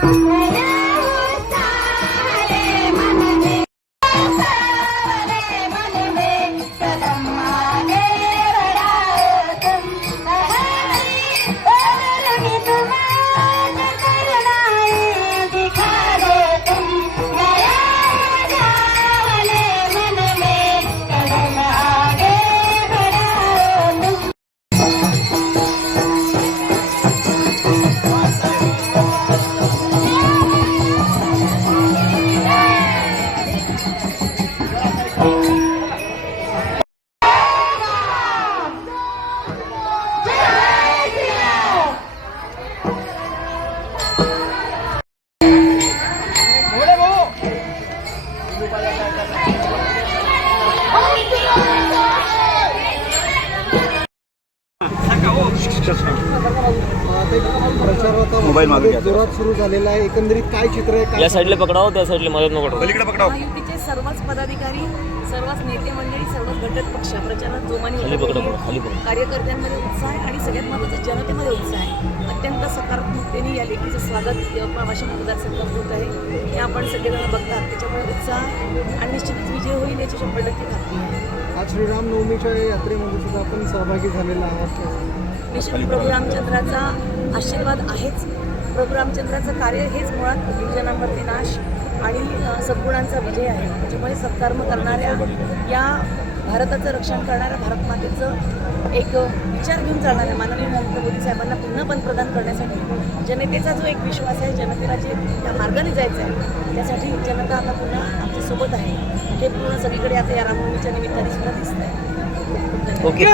Thank you. Mobile मागे. जोरात सुरू झालेला आहे. एकंदरीत काय चित्र आहे? या साईडला पकडावं त्या साईडला मदत नको पलीकडे पकडाव. महायुतीचे सर्वच पदाधिकारी सर्वच नेते मंडळी सर्वच घटक पक्ष प्रचारात जोमाने खाली उतरलेले पकडा आहेत. खाली पकडा. कार्यकर्त्यांमध्ये उत्साह आहे आणि सगळ्यात महत्त्वाचं जनतेमध्ये उत्साह आहे. अत्यंत सकारात्मकतेने या लेखीचं स्वागत यवतमाळ वाशिम मतदारसंघात होत आहे. हे आपण सगळेजण बघतात. त्याच्यामुळे उत्साह आणि निश्चितच विजय होईल याची शंभर टक्के खात्री आज श्रीराम नवमीच्या यात्रेमध्ये सुद्धा आपण सहभागी झालेला आहात. निश्चित प्रभू रामचंद्राचा आशीर्वाद आहेच. प्रभू रामचंद्राचं कार्य हेच मुळात दुर्जनांवरती नाश आणि सद्गुणांचा विजय आहे. त्याच्यामुळे सत्कर्म करणाऱ्या या भारताचं रक्षण करणाऱ्या भारत मातेचं एक विचार घेऊन चालणाऱ्या माननीय नरेंद्र मोदी साहेबांना पुन्हा पंतप्रधान करण्यासाठी जनतेचा जो एक विश्वास आहे जनतेला जे त्या मार्गाने जायचं आहे त्यासाठी जनता आता पुन्हा आमच्यासोबत आहे. हे पूर्ण सगळीकडे आता या रामनवमीच्या निमित्ताने सुद्धा दिसत आहे ओके